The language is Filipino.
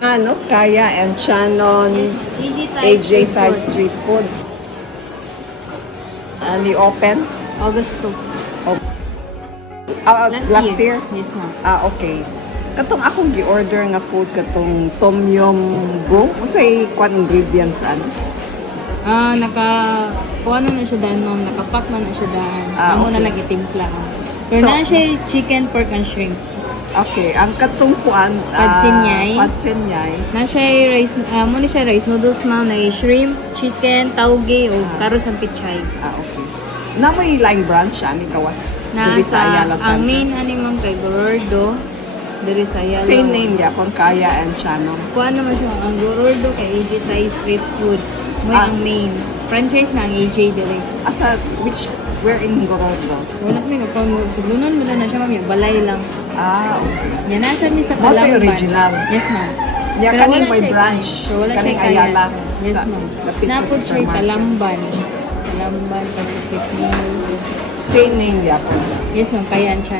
Ano, Kaya and Shannon, AJ Thai Street Food. Ni-open? August 2. Last year? Yes, ma'am. Okay. Katong akong gi-order nga food, katong tom yum goong. Unsay kwan ingredients ano? Kuha na siya daan, ma'am. Nakapack na siya daan. Amo na Okay. nagitimpla. Pero So, na siya chicken, pork, and shrimp. Okay, ang katong kuan, Padsinyay. Padsinyay. Na siya rice, muna siya rice noodles, ma'am. Na shrimp, chicken, tauge, o karos ang pichay. Okay. Na may line branch siya ni Kawas. Na Dili sa Ayala ang Center. main ani ma'am kay Gorordo. Diri sa Ayala. Same name niya, kung Kaya and Shannon. Kuha naman siya ang Gorordo kay AJ Thai Street Food. Mo ang main. Franchise na ang AJ diri. Where in Gorordo? Wala kami nagpamulunan mo na siya ma'am. Yung balay lang. Okay. Yan nasa ni sa Mo to Kalamban. original. Yes ma'am. Yeah, Pero kaning wala may siya branch. Pero wala Kaning siya kaya. Ayala. Yes Sa- ma'am. lapit sa Napod siya supermarket. Kalamban. Kalamban Pacific Mall. Same name niya po. Yes ma'am. Kaya siya.